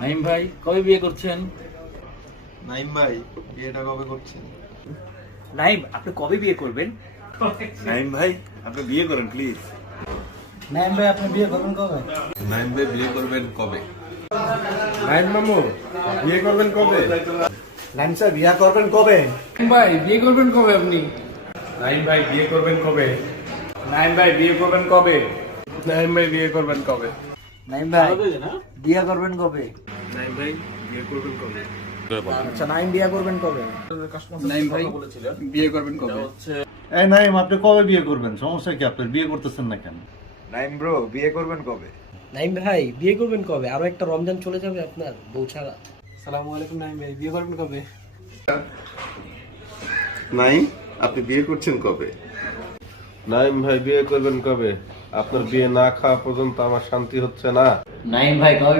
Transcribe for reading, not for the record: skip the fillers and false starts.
নাইম ভাই কবে বিয়ে করছেন? নাইম ভাই বিয়েটা কবে করছেন? নাইম, আপনি কবে বিয়ে করবেন? নাইম ভাই আপনি বিয়ে করেন প্লিজ। নাইম ভাই আপনি বিয়ে করবেন কবে? নাইম ভাই বিয়ে করবেন কবে? নাইম মামু বিয়ে করবেন কবে? নাইম স্যার বিয়ে করবেন কবে? ভাই বিয়ে করবেন কবে আপনি? নাইম ভাই বিয়ে করবেন কবে? নাইম ভাই বিয়ে করবেন কবে? নাইম ভাই বিয়ে করবেন কবে? নাইম ভাই বিয়ে করবেন কবে? নাইম ভাই বিয়ে করবেন কবে? আচ্ছা নাইম বিয়ে করবেন কবে? নাইম ভাই বিয়ে করবেন কবে? এই নাইম আপনি কবে বিয়ে করবেন? সমস্যা কি আপনার? বিয়ে করতেছেন না কেন? নাইম ব্রো বিয়ে করবেন কবে? নাইম ভাই বিয়ে করবেন কবে? আরো একটা রমজান চলে যাবে আপনার বউ ছাড়া। আসসালামু আলাইকুম নাইম ভাই বিয়ে করবেন কবে? নাইম আপনি বিয়ে করছেন কবে? নাইম ভাই বিয়ে করবেন কবে? আপনার বিয়ে না খাওয়া পর্যন্ত আমার শান্তি হচ্ছে না। নাইম ভাই কবে